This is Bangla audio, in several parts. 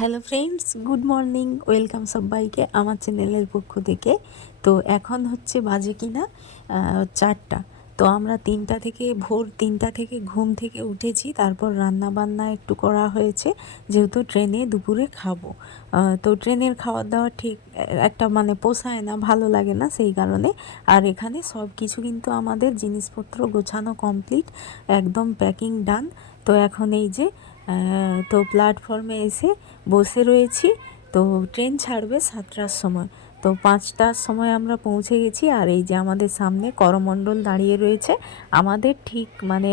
Hello friends, good morning. Welcome সবাইকে আমার চ্যানেলের পক্ষ থেকে। তো এখন হচ্ছে বাজে কিনা 4টা। তো আমরা ভোর 3টা থেকে ঘুম থেকে উঠেছি। তারপর রান্না বান্না একটু করা হয়েছে, যেহেতু ট্রেনে দুপুরে খাবো। তো ট্রেনের খাওয়া দাওয়া ঠিক একটা মানে পোষায় না, ভালো লাগে না, সেই কারণে। আর এখানে সব কিছু কিন্তু আমাদের জিনিসপত্র গোছানো কমপ্লিট, একদম প্যাকিং ডান। তো এখন এই যে তো প্ল্যাটফর্মে এসে বসে রয়েছি। তো ট্রেন ছাড়বে 7টার সময়, তো 5টার সময় আমরা পৌঁছে গেছি। আর এই যে আমাদের সামনে করমণ্ডল দাঁড়িয়ে রয়েছে, আমাদের ঠিক মানে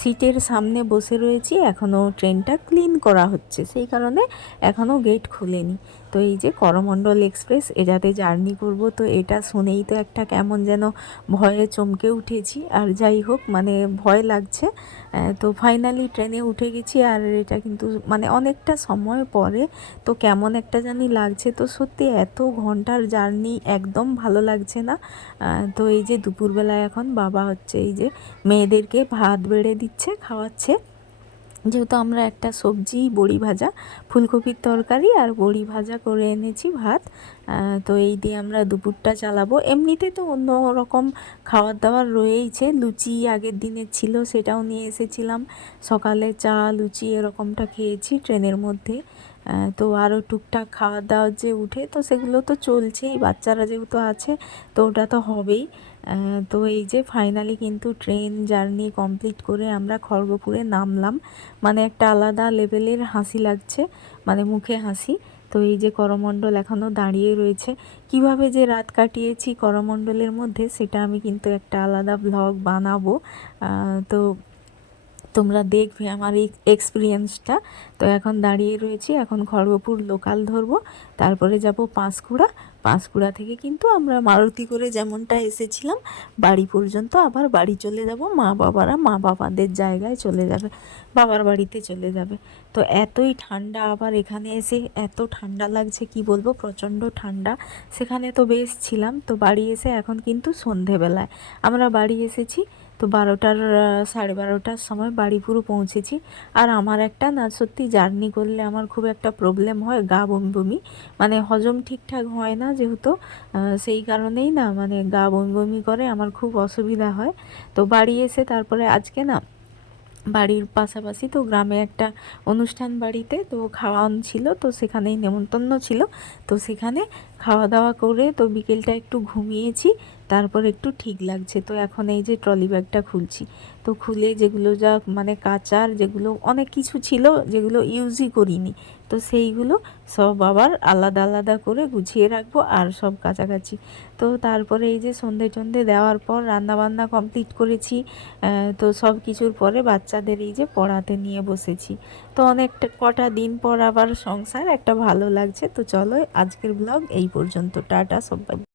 সিটের সামনে বসে রয়েছি। এখনও ট্রেনটা ক্লিন করা হচ্ছে, সেই কারণে এখনও গেট খুলেনি। তো এই যে করমণ্ডল এক্সপ্রেস, এটাতে জার্নি করব। তো এটা শুনেই তো একটা কেমন যেন ভয়ে চমকে উঠেছি। আর যাই হোক, মানে ভয় লাগছে। তো ফাইনালি ট্রেনে উঠে গেছি। আর এটা কিন্তু মানে অনেকটা সময় পরে, তো কেমন একটা জানি লাগছে। তো সত্যি এত ঘন্টার জার্নি একদম ভালো লাগছে না। তো এই যে দুপুরবেলায় এখন বাবা হচ্ছে এই যে মেয়েদেরকে ভাত বেড়ে দিচ্ছে, খাওয়াচ্ছে। যেহেতু আমরা একটা সবজি, বড়ি ভাজা, ফুলকপির তরকারি আর বড়ি ভাজা করে এনেছি ভাত। তো এই দিয়ে আমরা দুপুরটা চালাবো। এমনিতে তো অন্য রকম খাবার দাবার রয়েইছে। লুচি আগের দিনের ছিল, সেটাও নিয়ে এসেছিলাম। সকালে চা লুচি এরকমটা খেয়েছি ট্রেনের মধ্যে। তো আরও টুকটাক খাওয়া দাওয়া যে উঠে, তো সেগুলো তো চলছেই, বাচ্চারা যেহেতু আছে তো ওটা তো হবেই। তো এই যে ফাইনালি কিন্তু ট্রেন জার্নি কমপ্লিট করে আমরা খড়গপুরে নামলাম। মানে একটা আলাদা লেভেলের হাসি লাগছে, মানে মুখে হাসি। তো এই যে করমণ্ডল এখনও দাঁড়িয়ে রয়েছে। কিভাবে যে রাত কাটিয়েছি করমণ্ডলের মধ্যে, সেটা আমি কিন্তু একটা আলাদা ব্লগ বানাবো। তো তোমরা দেখবে আমার এই এক্সপিরিয়েন্সটা। তো এখন দাঁড়িয়ে রয়েছি, এখন খড়গপুর লোকাল ধরবো, তারপরে যাব পাঁশকুড়া। পাঁশকুড়া থেকে কিন্তু আমরা মারুতি করে যেমনটা এসেছিলাম বাড়ি পর্যন্ত, আবার বাড়ি চলে যাব। মা বাবাদের জায়গায় চলে যাবে, বাবার বাড়িতে চলে যাবে। তো এতই ঠান্ডা, আবার এখানে এসে এত ঠান্ডা লাগছে কি বলবো, প্রচণ্ড ঠান্ডা। সেখানে তো বেশ ছিলাম। তো বাড়ি এসে এখন কিন্তু সন্ধেবেলায় আমরা বাড়ি এসেছি। তো 12টার 12:30টার সময় বাড়ি পুরো পৌঁছেছি। আর আমার একটা না, সত্যি জার্নি করলে আমার খুব একটা প্রবলেম হয়, গা বমি বমি, মানে হজম ঠিকঠাক হয় না যেহেতু। সেই কারণেই না, মানে গা বমি বমি করে, আমার খুব অসুবিধা হয়। তো বাড়ি এসে তারপরে আজকে না, বাড়ির পাশাপাশি তো গ্রামে একটা অনুষ্ঠান বাড়িতে তো খাওয়ান ছিল, তো সেখানেই নেমন্তন্ন ছিল। তো সেখানে খাওয়া দাওয়া করে তো বিকেলটা একটু ঘুমিয়েছি। তারপর একটু ঠিক লাগছে। তো এখন এই যে ট্রলি ব্যাগটা খুলছি। তো খুলে যেগুলো যা মানে কাচার, যেগুলো অনেক কিছু ছিল যেগুলো ইউজই করিনি, তো সেইগুলো সব আবার আলাদা আলাদা করে গুছিয়ে রাখবো, আর সব কাছাকাছি। তো তারপরে এই যে সন্ধে টন্ধে দেওয়ার পর রান্নাবান্না কমপ্লিট করেছি। তো সব কিছুর পরে বাচ্চাদের এই যে পড়াতে নিয়ে বসেছি। তো অনেকটা কটা দিন পর আবার সংসার, একটা ভালো লাগছে। তো চলো, আজকের ব্লগ এই পর্যন্ত। টাটা সবাই।